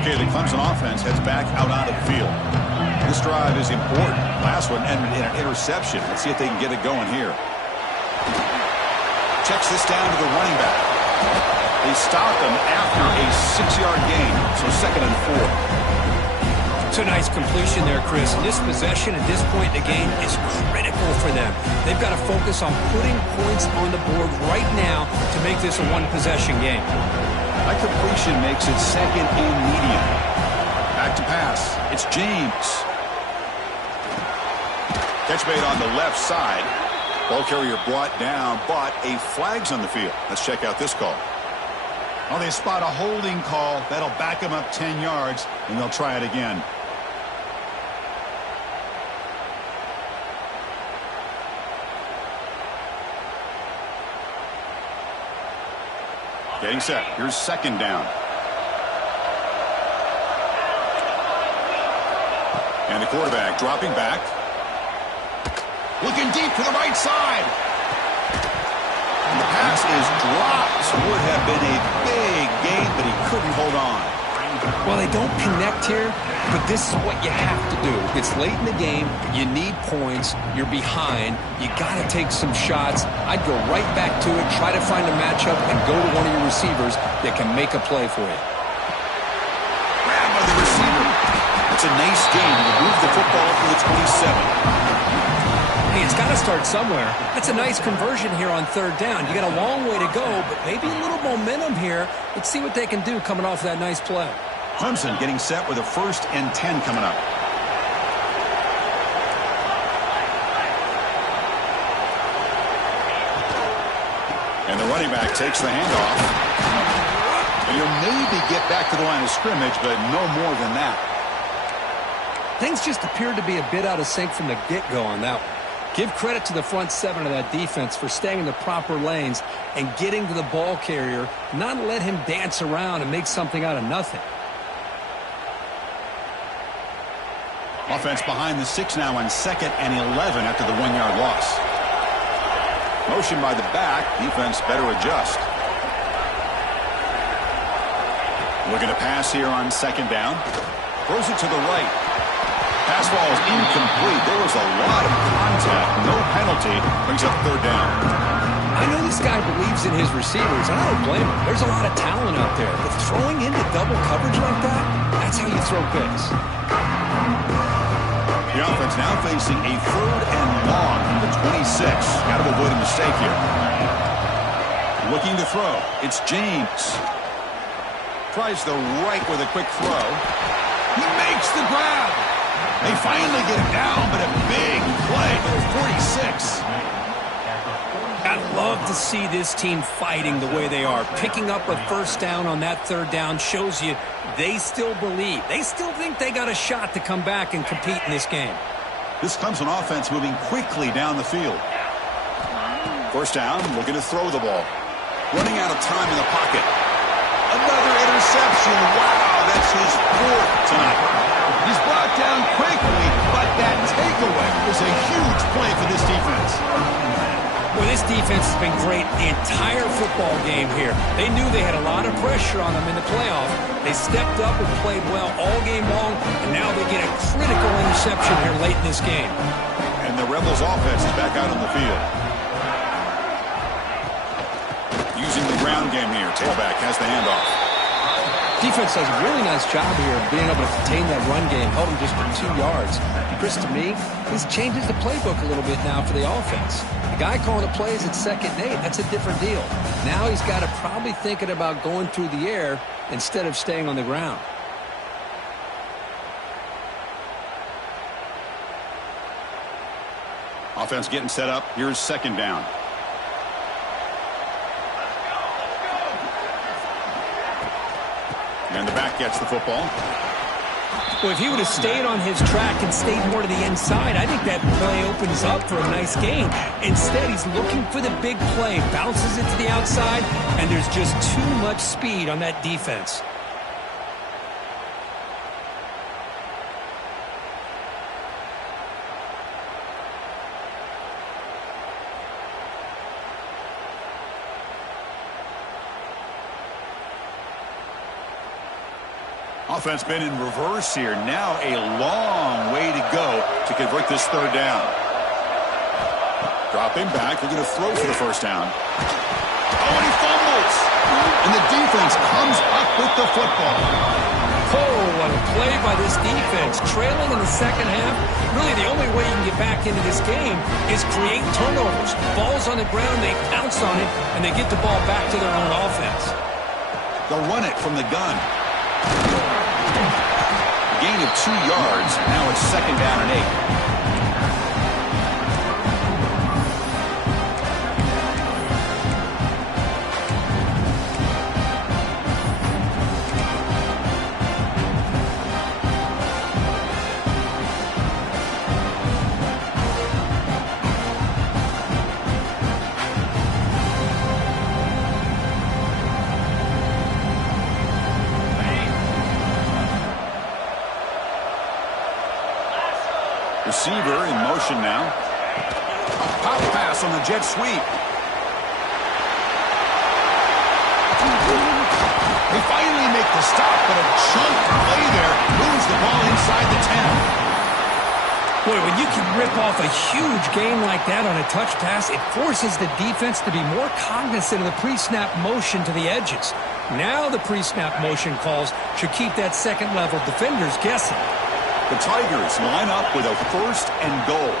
Okay, the Clemson offense heads back out onto the field. This drive is important. Last one ended in an interception. Let's see if they can get it going here. Checks this down to the running back. They stop him after a 6-yard gain, so 2nd and 4. It's a nice completion there, Chris. This possession at this point in the game is critical for them. They've got to focus on putting points on the board right now to make this a one-possession game. That completion makes it 2nd and medium. Back to pass. It's James. Catch made on the left side. Ball carrier brought down, but a flag's on the field. Let's check out this call. Well, they spot a holding call. That'll back them up 10 yards, and they'll try it again. Getting set. Here's 2nd down. And the quarterback dropping back. Looking deep to the right side. And the pass is dropped. Would have been a big gain, but he couldn't hold on. Well, they don't connect here, but this is what you have to do. It's late in the game. You need points. You're behind. You got to take some shots. I'd go right back to it, try to find a matchup, and go to one of your receivers that can make a play for you. Grab by the receiver. It's a nice game. He moved the football up to the 27. Hey, it's got to start somewhere. That's a nice conversion here on 3rd down. You got a long way to go, but maybe a little momentum here. Let's see what they can do coming off that nice play. Clemson getting set with a 1st and 10 coming up. And the running back takes the handoff. And he'll maybe get back to the line of scrimmage, but no more than that. Things just appeared to be a bit out of sync from the get-go on that one. Give credit to the front 7 of that defense for staying in the proper lanes and getting to the ball carrier, not let him dance around and make something out of nothing. Offense behind the 6 now on 2nd and 11 after the 1-yard loss. Motion by the back. Defense better adjust. Looking to pass here on 2nd down. Throws it to the right. Pass ball is incomplete. There was a lot of contact. No penalty. Brings up 3rd down. I know this guy believes in his receivers, and I don't blame him. There's a lot of talent out there. But throwing into double coverage like that, that's how you throw picks. The offense now facing a 3rd and long from the 26. Got to avoid a mistake here. Looking to throw. It's James. Tries the right with a quick throw. He makes the grab. They finally get him down, but a big play for 46. I'd love to see this team fighting the way they are. Picking up a 1st down on that 3rd down shows you they still believe. They still think they got a shot to come back and compete in this game. This Clemson offense moving quickly down the field. 1st down, looking to throw the ball. Running out of time in the pocket. Another interception. Wow, that's his 4th tonight. He's brought down quickly, but that takeaway is a huge play for this defense. Well, this defense has been great the entire football game here. They knew they had a lot of pressure on them in the playoff. They stepped up and played well all game long, and now they get a critical interception here late in this game. And the Rebels offense is back out on the field. Using the ground game here. Tailback has the handoff. Defense does a really nice job here of being able to contain that run game. Held him just for 2 yards. Chris, to me, this changes the playbook a little bit now for the offense. The guy calling the plays at 2nd and 8, that's a different deal. Now he's got to probably thinking about going through the air instead of staying on the ground. Offense getting set up. Here's 2nd down. And the back gets the football. Well, if he would have stayed on his track and stayed more to the inside, I think that play opens up for a nice gain. Instead, he's looking for the big play, bounces it to the outside, and there's just too much speed on that defense. Offense been in reverse here. Now a long way to go to convert this 3rd down. Dropping back. They're going to throw for the 1st down. Oh, and he fumbles. And the defense comes up with the football. Oh, what a play by this defense. Trailing in the 2nd half. Really, the only way you can get back into this game is create turnovers. Ball's on the ground, they pounce on it, and they get the ball back to their own offense. They'll run it from the gun. Gain of 2 yards. Now it's 2nd down and 8. Receiver in motion now. A pop pass on the jet sweep. They finally make the stop, but a chunk play there moves the ball inside the 10. Boy, when you can rip off a huge gain like that on a touch pass, it forces the defense to be more cognizant of the pre-snap motion to the edges. Now the pre-snap motion calls should keep that second-level defenders guessing. The Tigers line up with a 1st and goal.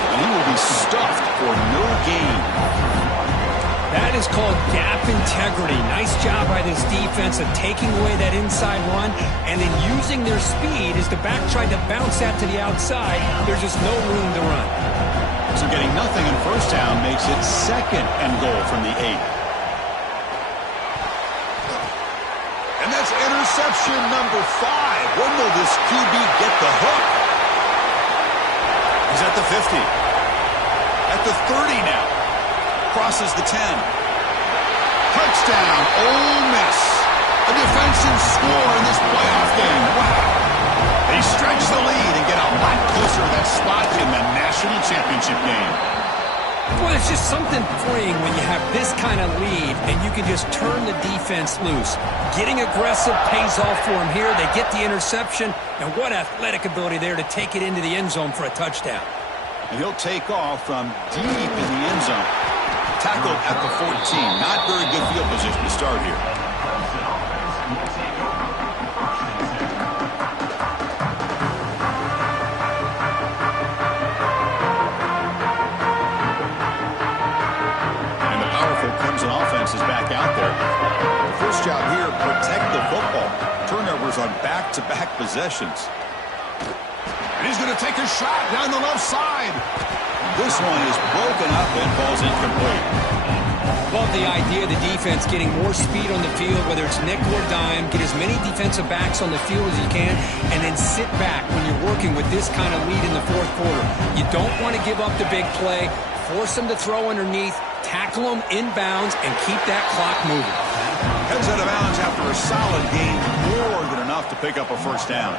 And he will be stuffed for no gain. That is called gap integrity. Nice job by this defense of taking away that inside run and then using their speed as the back tried to bounce that to the outside. There's just no room to run. So getting nothing in 1st down makes it 2nd and goal from the 8. And that's interception number 5. When will this QB get the hook? He's at the 50. At the 30 now. Crosses the 10. Touchdown, Ole Miss. A defensive score in this playoff game. Wow. They stretch the lead and get a lot closer to that spot in the national championship game. Well, it's just something freeing when you have this kind of lead and you can just turn the defense loose. Getting aggressive pays off for them here. They get the interception, and what athletic ability there to take it into the end zone for a touchdown. And he'll take off from deep in the end zone. Tackled at the 14. Not very good field position to start here. Is back out there. The first job here, protect the football. Turnovers on back-to-back possessions. And he's going to take a shot down the left side. This one is broken up and falls incomplete. Love the idea of the defense getting more speed on the field, whether it's nickel or dime, get as many defensive backs on the field as you can, and then sit back when you're working with this kind of lead in the 4th quarter. You don't want to give up the big play, force them to throw underneath, tackle them inbounds, and keep that clock moving. Heads out of bounds after a solid game, more than enough to pick up a 1st down.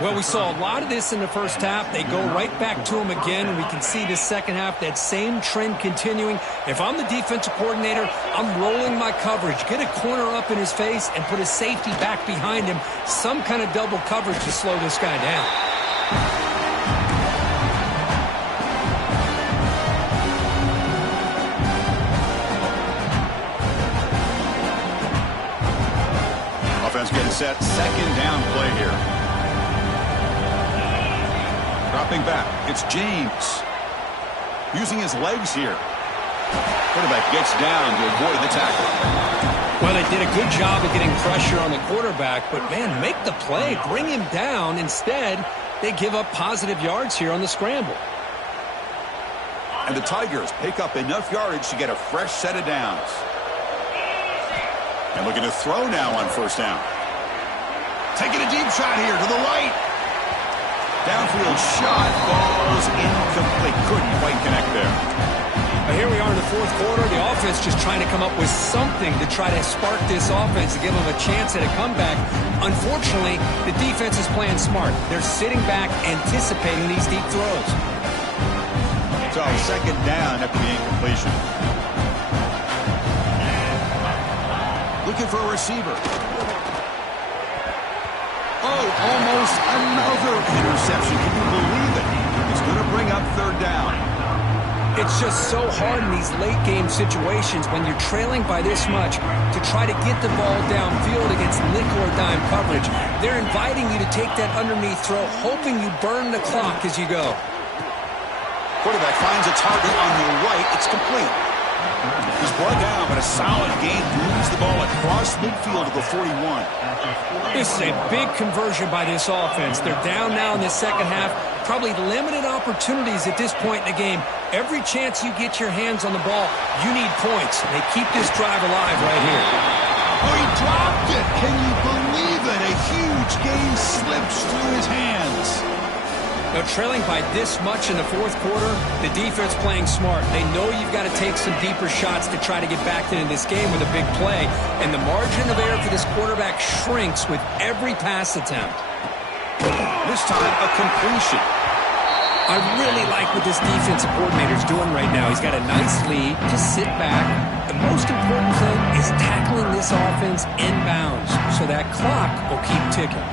Well, we saw a lot of this in the 1st half. They go right back to him again, and we can see the 2nd half, that same trend continuing. If I'm the defensive coordinator, I'm rolling my coverage. Get a corner up in his face and put a safety back behind him. Some kind of double coverage to slow this guy down. set second down play here. Dropping back, it's James. Using his legs here. Quarterback gets down to avoid the tackle. Well, they did a good job of getting pressure on the quarterback, but, man, make the play. Bring him down. Instead, they give up positive yards here on the scramble. And the Tigers pick up enough yardage to get a fresh set of downs. And looking to throw now on first down. Taking a deep shot here to the right. Downfield shot falls incomplete. Couldn't quite connect there. Here we are in the fourth quarter. The offense just trying to come up with something to try to spark this offense to give them a chance at a comeback. Unfortunately, the defense is playing smart. They're sitting back, anticipating these deep throws. So second down after the incompletion. Looking for a receiver. Oh, almost another interception. Can you believe it? It's going to bring up third down. It's just so hard in these late-game situations when you're trailing by this much to try to get the ball downfield against nickel or dime coverage. They're inviting you to take that underneath throw, hoping you burn the clock as you go. Quarterback finds a target on the right. It's complete. He's brought down, but a solid gain moves the ball across midfield to the 41. This is a big conversion by this offense. They're down now in this second half. Probably limited opportunities at this point in the game. Every chance you get your hands on the ball, you need points. They keep this drive alive right here. Oh, he dropped it. Can you believe it? A huge gain slips through his hands. Now, trailing by this much in the fourth quarter, the defense playing smart. They know you've got to take some deeper shots to try to get back into this game with a big play. And the margin of error for this quarterback shrinks with every pass attempt. This time, a completion. I really like what this defensive coordinator is doing right now. He's got a nice lead. Just sit back. The most important thing is tackling this offense inbounds so that clock will keep ticking.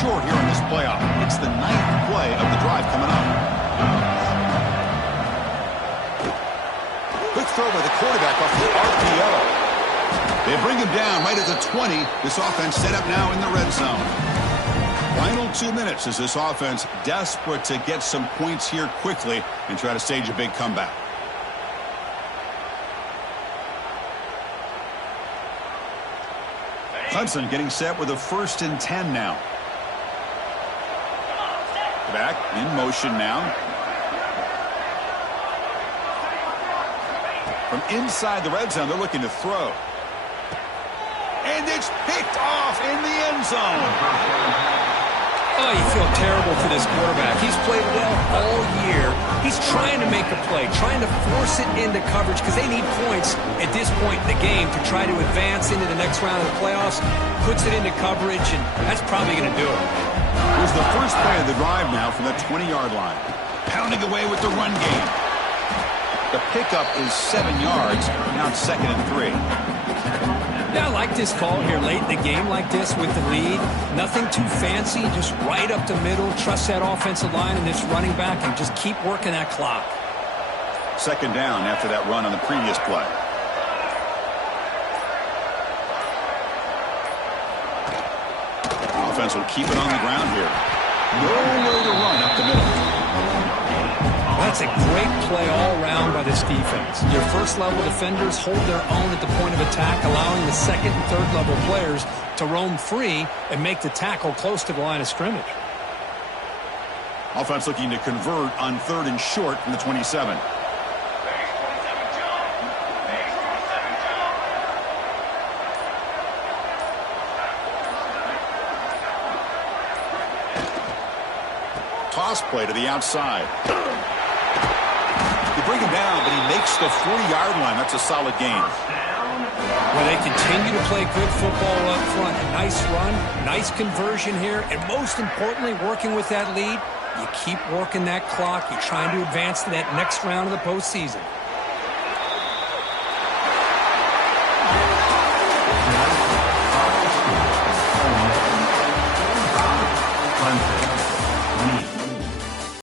Short here in this playoff. It's the 9th play of the drive coming up. Quick throw by the quarterback off the RPO. They bring him down right at the 20. This offense set up now in the red zone. Final 2 minutes as this offense desperate to get some points here quickly and try to stage a big comeback. Hudson getting set with a 1st and 10 now. Back in motion now. From inside the red zone, they're looking to throw. And it's picked off in the end zone. Oh, you feel terrible for this quarterback. He's played well all year. He's trying to make a play, trying to force it into coverage because they need points at this point in the game to try to advance into the next round of the playoffs. Puts it into coverage, and that's probably going to do it. Here's the first play of the drive now from the 20-yard line. Pounding away with the run game. The pickup is 7 yards. Now it's 2nd and 3. Yeah, I like this call here late in the game like this with the lead. Nothing too fancy, just right up the middle. Trust that offensive line and this running back and just keep working that clock. 2nd down after that run on the previous play. Offense will keep it on the ground here. Nowhere to run up the middle. That's a great play all around by this defense. Your first-level defenders hold their own at the point of attack, allowing the second and third-level players to roam free and make the tackle close to the line of scrimmage. Offense looking to convert on 3rd and short from the 27. Toss play to the outside. They bring him down, but he makes the 40-yard line. That's a solid gain. Well, they continue to play good football up front. A nice run, nice conversion here, and most importantly, working with that lead, you keep working that clock. You're trying to advance to that next round of the postseason.